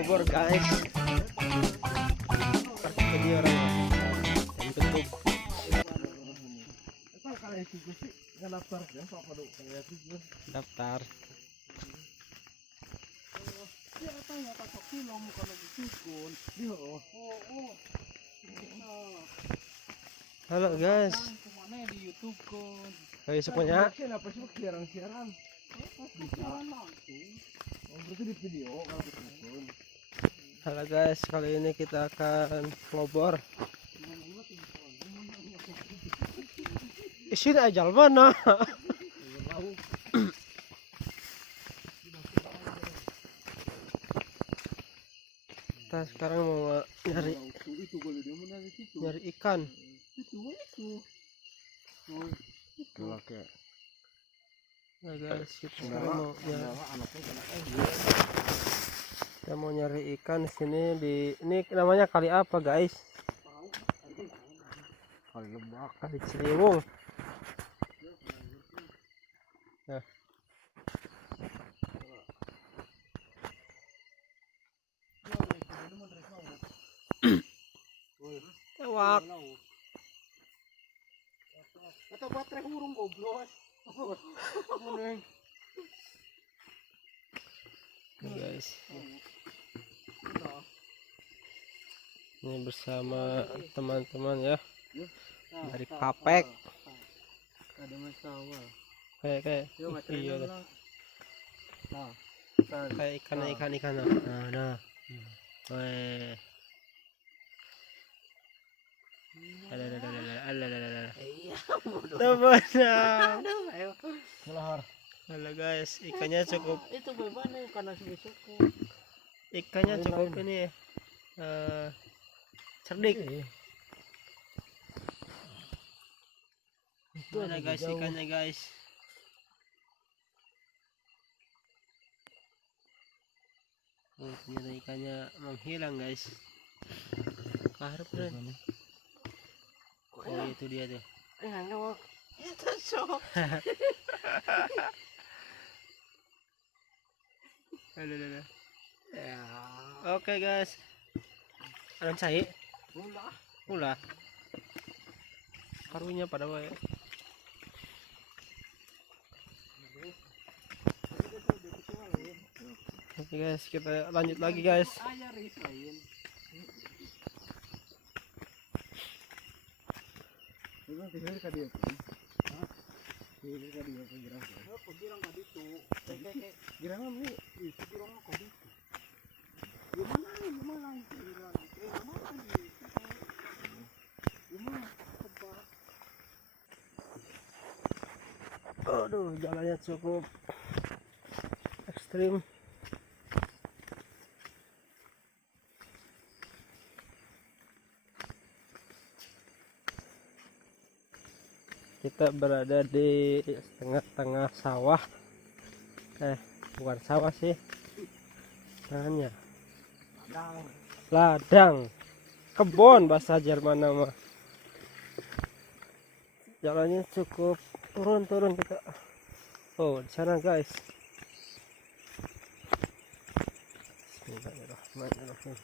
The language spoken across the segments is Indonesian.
ngobor guys. Ini orang bentuk daftar. Halo guys. Hai semuanya. Halo guys, kali ini kita akan ngobor. Isin ajal mana? Kita sekarang mau nyari ikan. Nah guys, kita sekarang mau nyari ikan di sini ini namanya kali apa guys? Kali Lebak, kali Ciliwung. Nah. Tewak. Atau baterai hurung goblok. Guys. Ini bersama teman-teman ya. Dari Kapek. Ada masalah. Kayak iya lah. Nah, kayak ikan. Nah. Weh. Halo guys, ikannya cukup. Itu bagaimana karena cukup. Ikannya cukup ini cerdik. Itu ada guys ikannya guys. Oh, ternyata ikannya menghilang guys. Kaharep kan? Oh itu dia tuh. Itu sok. Ya. Oke guys. Ada cai? Ulah. Karunya pada wae. Oke guys, kita lanjut lagi guys. Aduh, jalannya cukup ekstrim. Kita berada di tengah-tengah sawah. Bukan sawah sih. Namanya ladang. Kebun bahasa Jerman nama. Jalannya cukup turun kita. Oh, di sana guys. Bismillahirrahmanirrahim.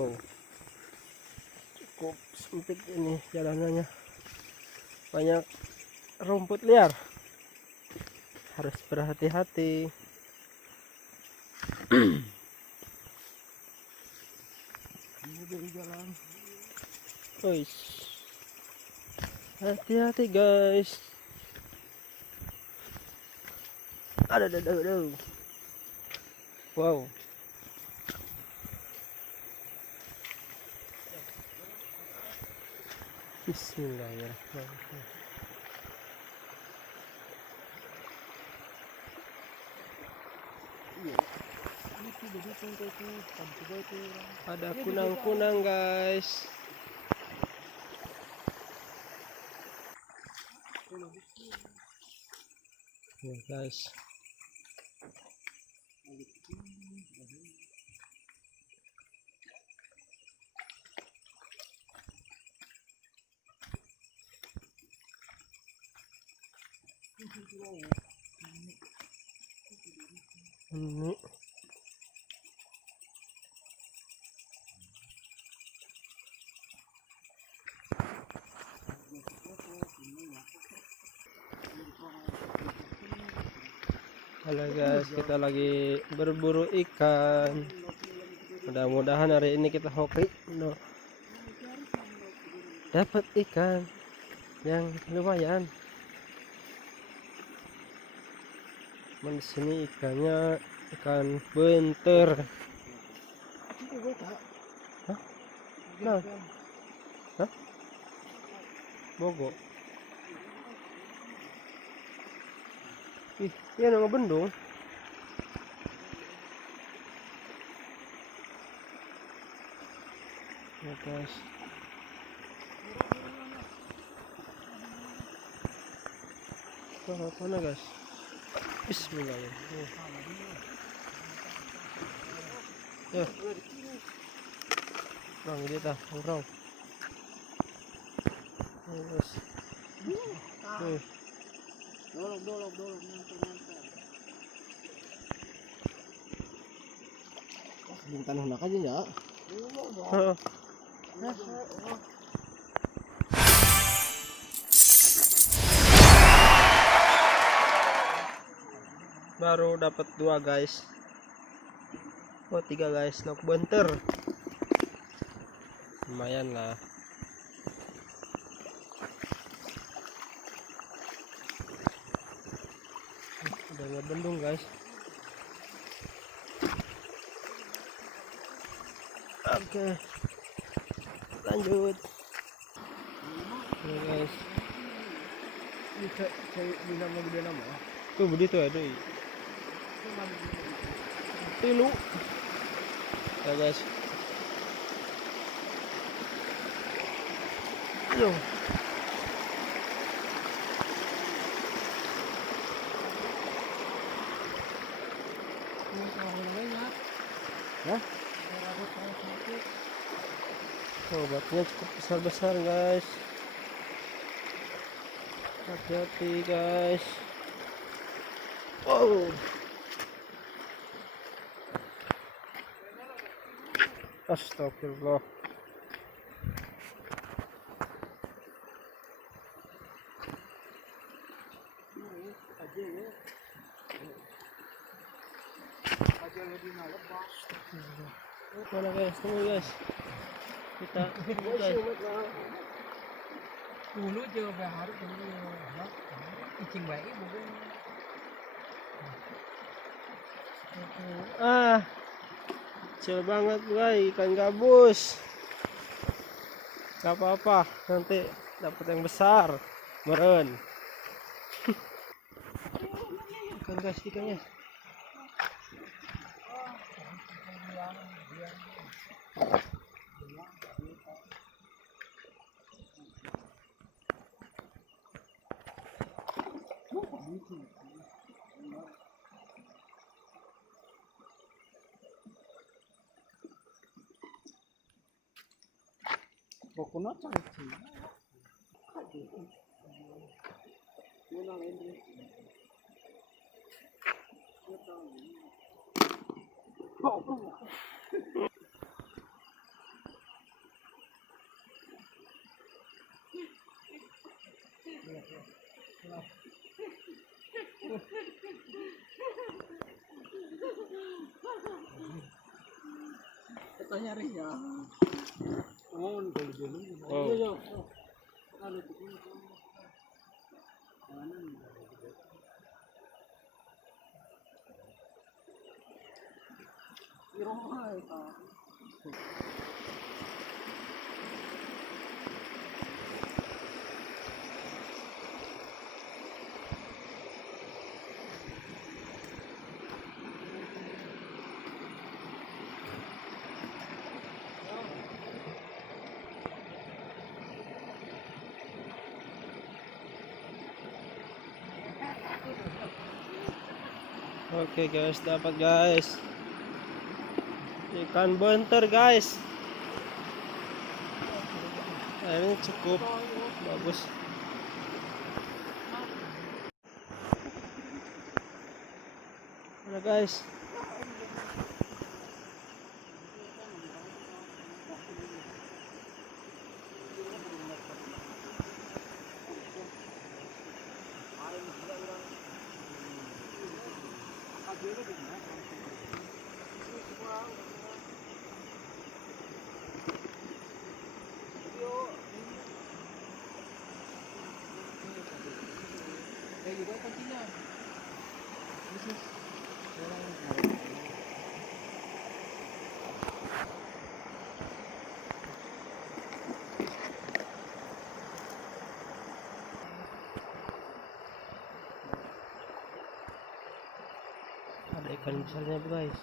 Oh, cukup sempit ini jalanannya, banyak rumput liar, harus berhati-hati. Guys, hati-hati guys. Ada. Wow. Bismillahirrahmanirrahim. Ada kunang-kunang guys. Ya guys. Ini halo guys, kita lagi berburu ikan. Mudah-mudahan hari ini kita hoki dapat ikan yang lumayan. Di sini ikannya ikan benter. Hah? Nah. Hah? Bogo. Ih, yan ang bendung. Ya guys. Apa na guys? Bismillahirrahmanirrahim. Ya. Bang, dito, bang. Guys. Dolog yung tanong na kayo ya. Baru dapat 2 guys. Oh 3 guys, nok benter. Lumayan lah. Udah ngebendung guys. Oke, lanjut. Oke guys. Ini kayak nama gede nama. Tuh begitu ada. Tilu. Ya guys. Ayo. Hah? Obatnya cukup besar-besar guys. Hati-hati guys. Wow. Astagfirullah. Mana guys, tunggu guys. Kita guys. Dulu jauh bahari dulu icing baik bukan. Kecil banget guys, ikan gabus. Gak apa-apa, nanti dapat yang besar. Meren. Ikan guys, ikannya. Coconut cantik. Katanya Ria. Oh, kalau dulu. Oh. Oke guys, dapat guys. Ikan benter guys. Ini cukup bagus. Halo guys. Ada ikan besarnya guys.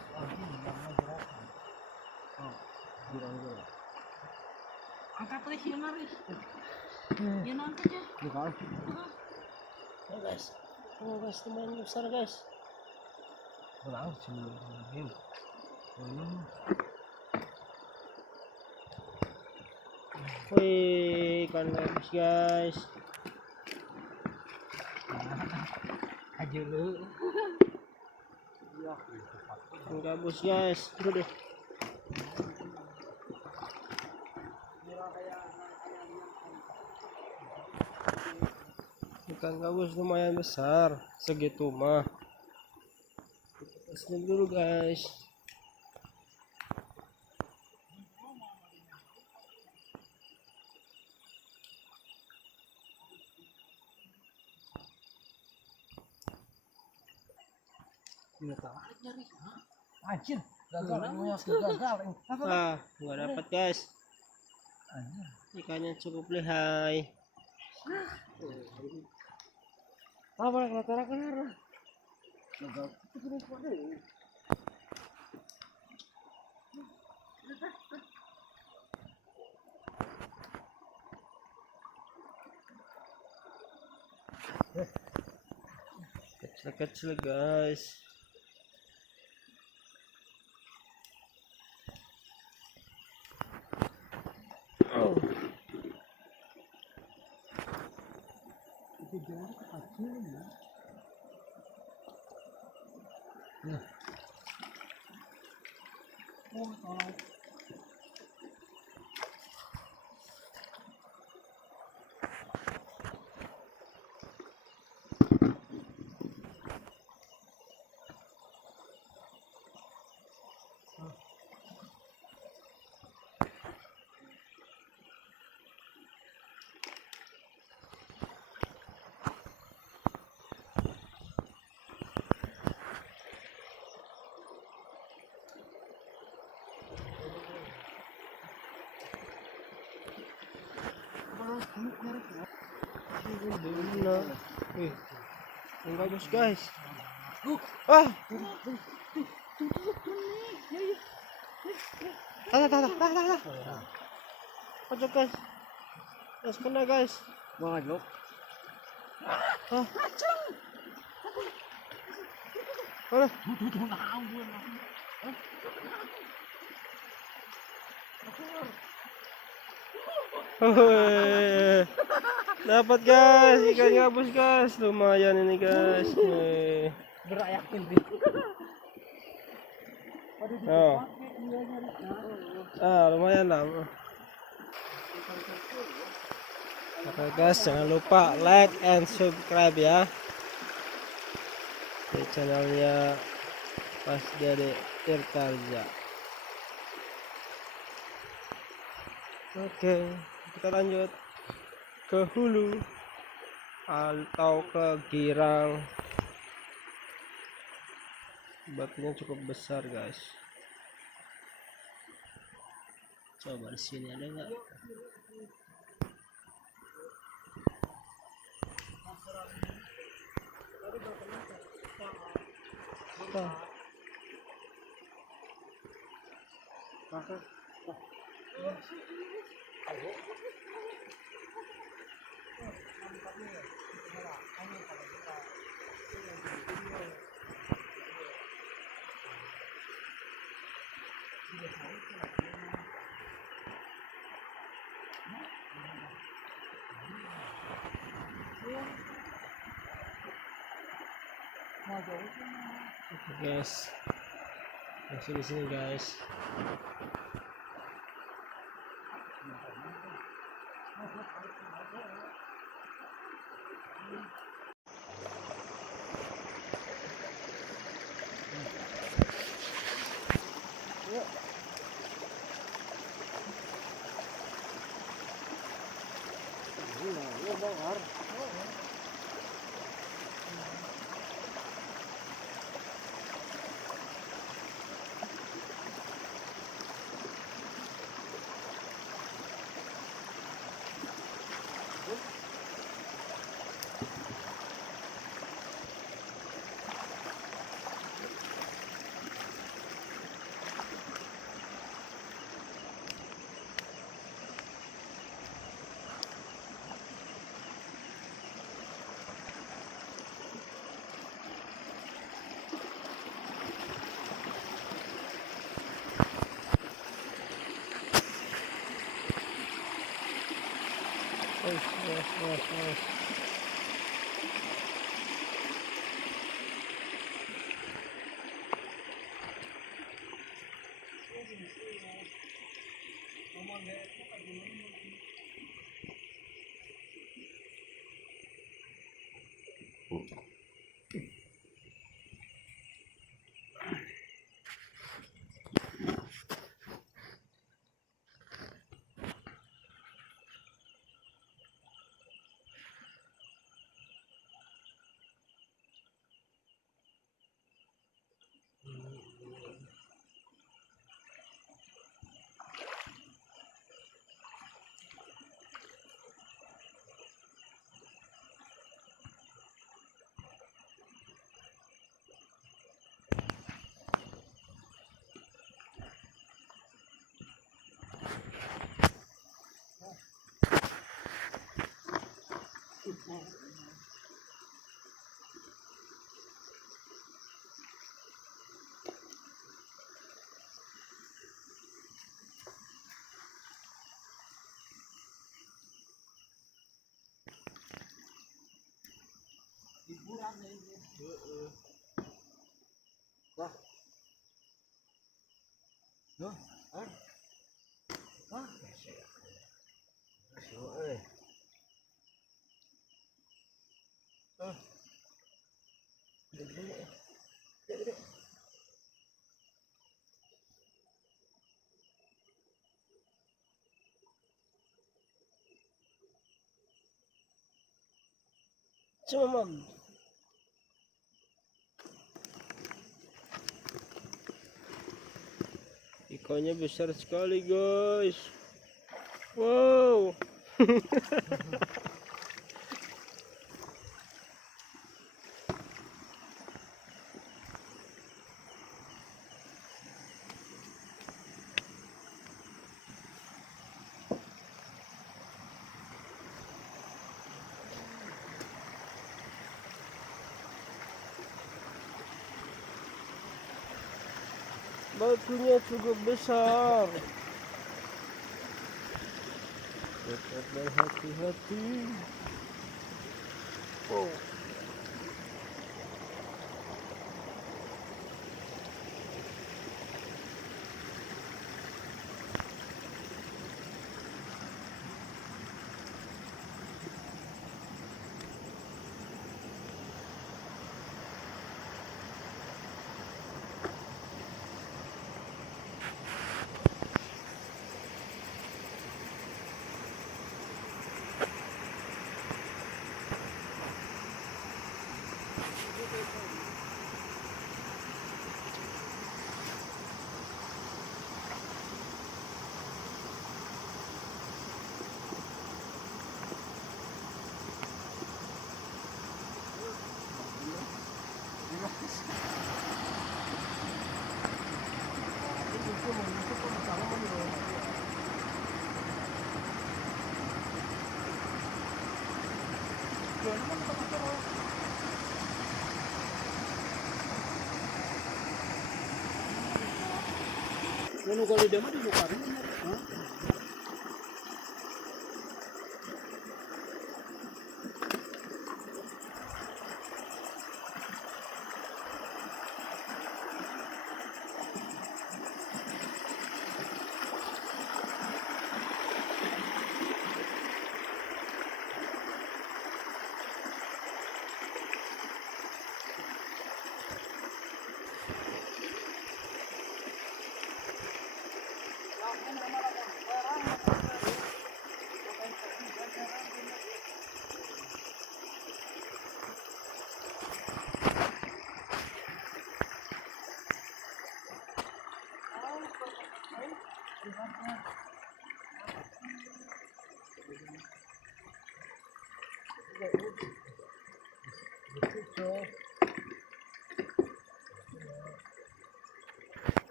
Angkat Riz, yun na Riz. Yun na angkat ya. Oh guys, lumayan besar guys. Wih, ikan gabus guys. Aja lu. Ikan gabus guys. Tuh deh. Ikan gabus lumayan besar, segitu mah. Kita dulu guys. Anjir, gagal gagal. Nggak dapat guys. Ikannya cukup lihai. Apa nak kena gagal. Kecil-kecil guys. Oh. Itu jalan kecil ya. Oh, tolong. Mana? Wih, yang bagus guys. Ah, dah. Pojok guys. Terus kena guys. Bangajok. Ah, mana? Wih, dapat guys, ikan gabus guys, lumayan ini guys. Wih. Gerak yakin sih. Oh. Lumayan lah. Oke guys, jangan lupa like and subscribe ya di channelnya Mas Dede Tirtarja. Oke, kita lanjut ke hulu atau ke girang. Batunya cukup besar guys. Coba di sini ada nggak? Oke guys, masih di sini guys. Nice. Cuman ikannya besar sekali guys. Wow. Batunya cukup besar. Tetap berhati-hati. Oh. Ano kalau dia mah di luar.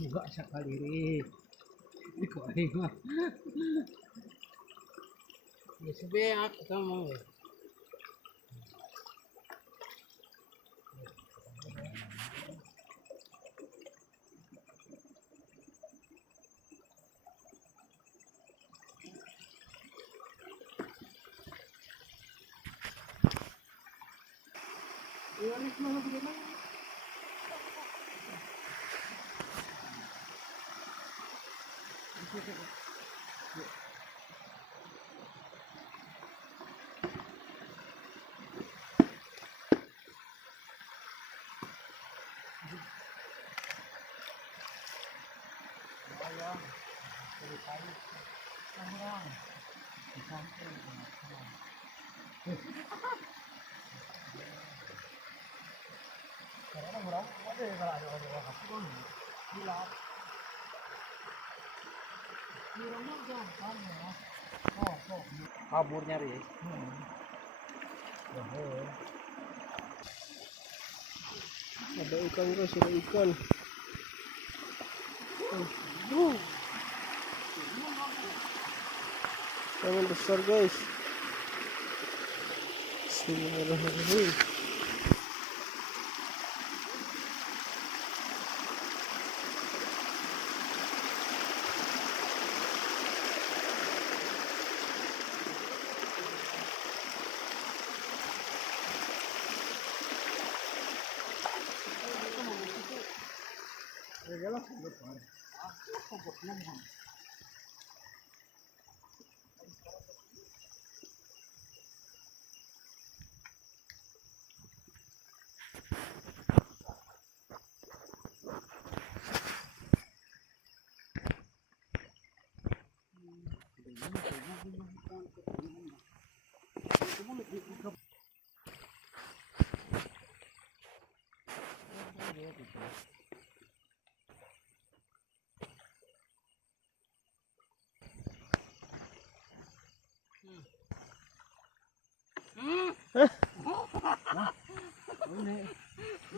Juga sekali ri. Iko ini mah. Ya sebeak kamu. Iwanis malah bagaimana? Kabur nyari. Ada ikan guys, ada ikan. Ikan besar guys. Bismillahirrahmanirrahim.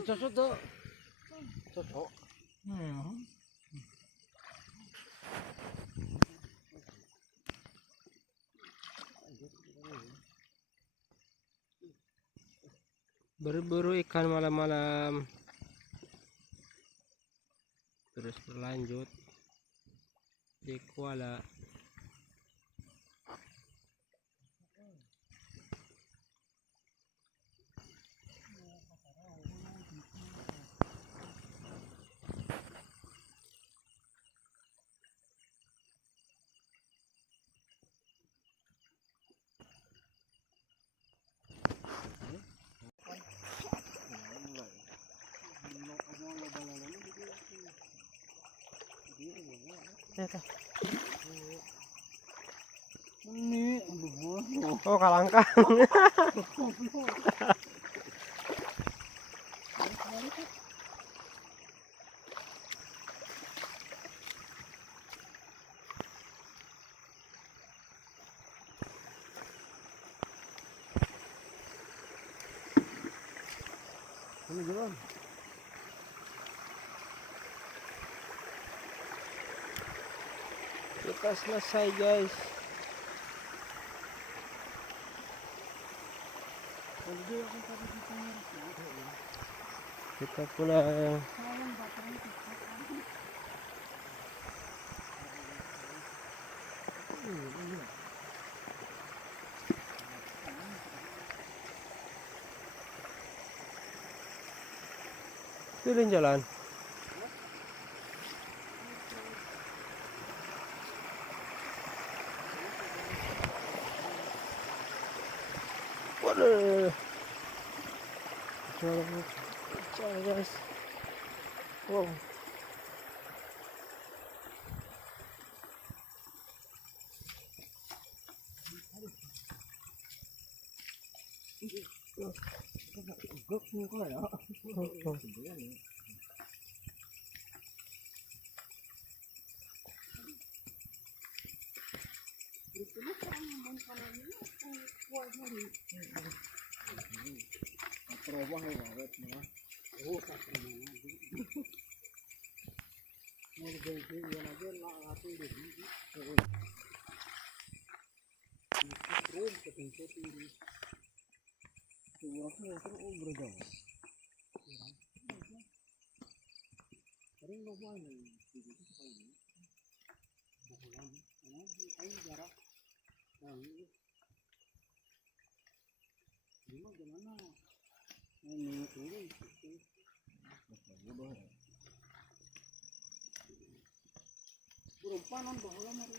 Cocok tuh. Cocok. Berburu ikan malam-malam terus berlanjut di Kuala. Ini Oh, kalangkang. ini jalan. Kita selesai guys. Kita pulang. Pilih jalan. Waduh. Coba guys. Wow. Berumpanan bahwa mari.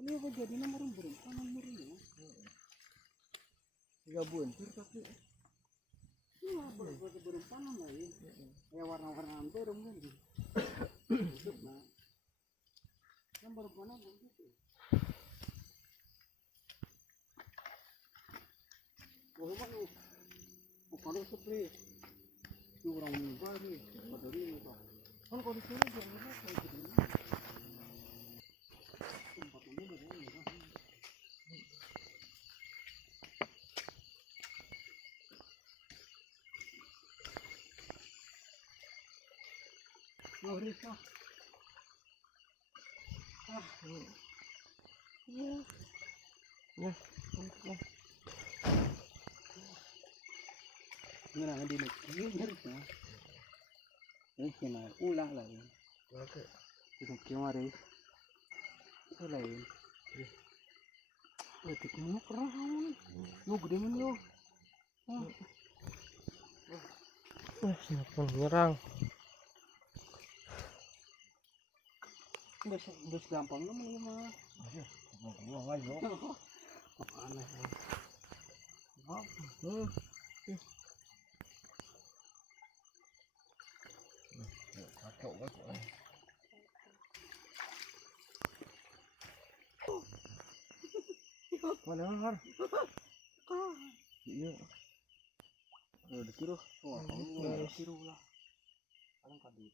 Ini apa jadi nomor berumpanan mari ya? 3 bulan tapi iya boleh berumpanan lagi. Ya warna-warna berum kan gitu. Nah. Yang berumpanan begitu. Oh, mana? Kalau seperti orang baru, pada ini tak. Kan kalau di sini jangan kayak gini. Tempat ini bagaimana? Oh, Risa. Iya. Ya. Mira, di ini Risa. Ini kena ulang lagi. Oke. Itu kemarin. Itu lain. Oh, tik mau kerang. Mau gede mana yo? Siapa menyerang? Bes gampang namanya mah. Mau aja. Aneh. Kacau banget. Mana har? Iya. Dikira. Wah, Dikira lah. Kadang kadi.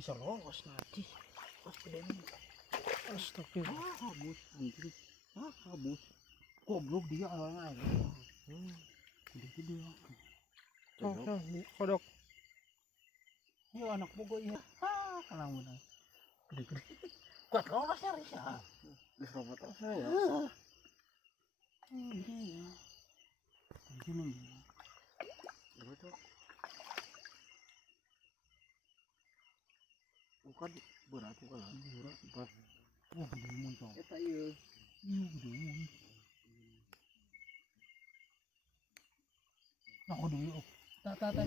Bisa lolos nanti. Astagfirullah. Habis anjir. Habis. Goblok dia awalnya. Itu dia. Kodok. Dia anak bogo ya. Kalang benar. Gede-gede. Kuat lolosnya Risa. Disrobot saya. Iya. Ini. Betul. Bukan berat bukan. Berat. Wah, gede muncul. Eta ieu. Gede muncul. Nah, dulu. Tata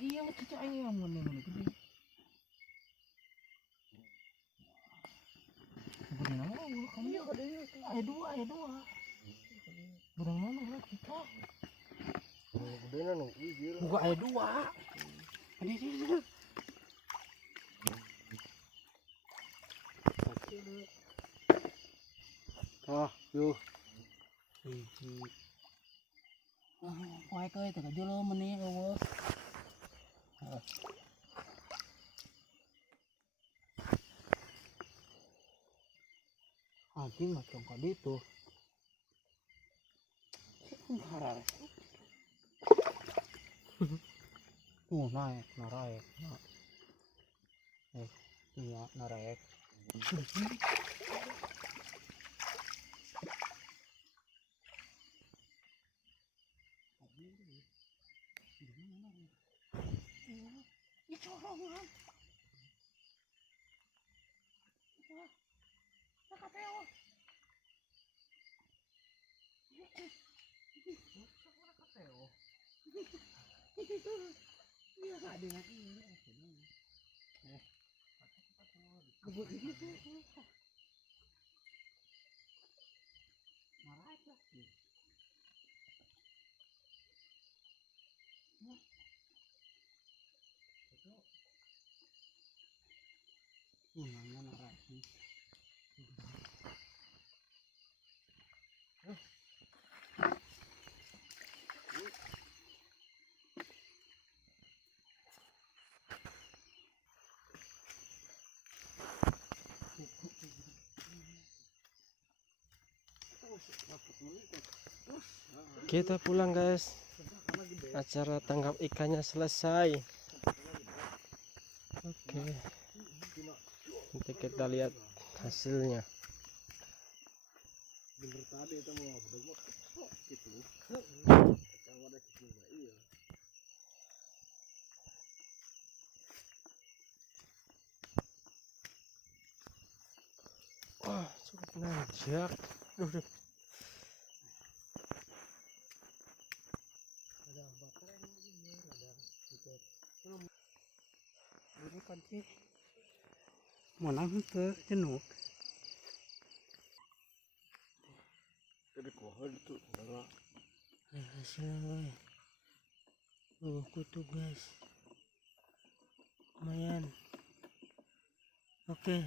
iya cicaknya yang mana gede. Gede nama kamu. Iya gede. Ada dua. Berang mana lah kita? Gede na nung igil. Buka ada dua. Ada. Yuk. Quay cây từ cái dưa mình đi rồi. Anjing macam kali itu. Harap. Naik, naik. Iya, naik. Iya, ada lagi. Kebut ini tuh. Marah aja. Mana marah sih? Kita pulang guys, acara tangkap ikannya selesai. Oke, nanti kita lihat hasilnya. Bener tadi itu mau gitu. Kalau ada gitu iya. Wah, cukup nanjak. Duh. Ada bakar yang lagi ada gitu. Ini kunci. Mau nang ke jenuk. Tapi kohon itu enggak. Hasilnya kutu guys, lumayan. Oke,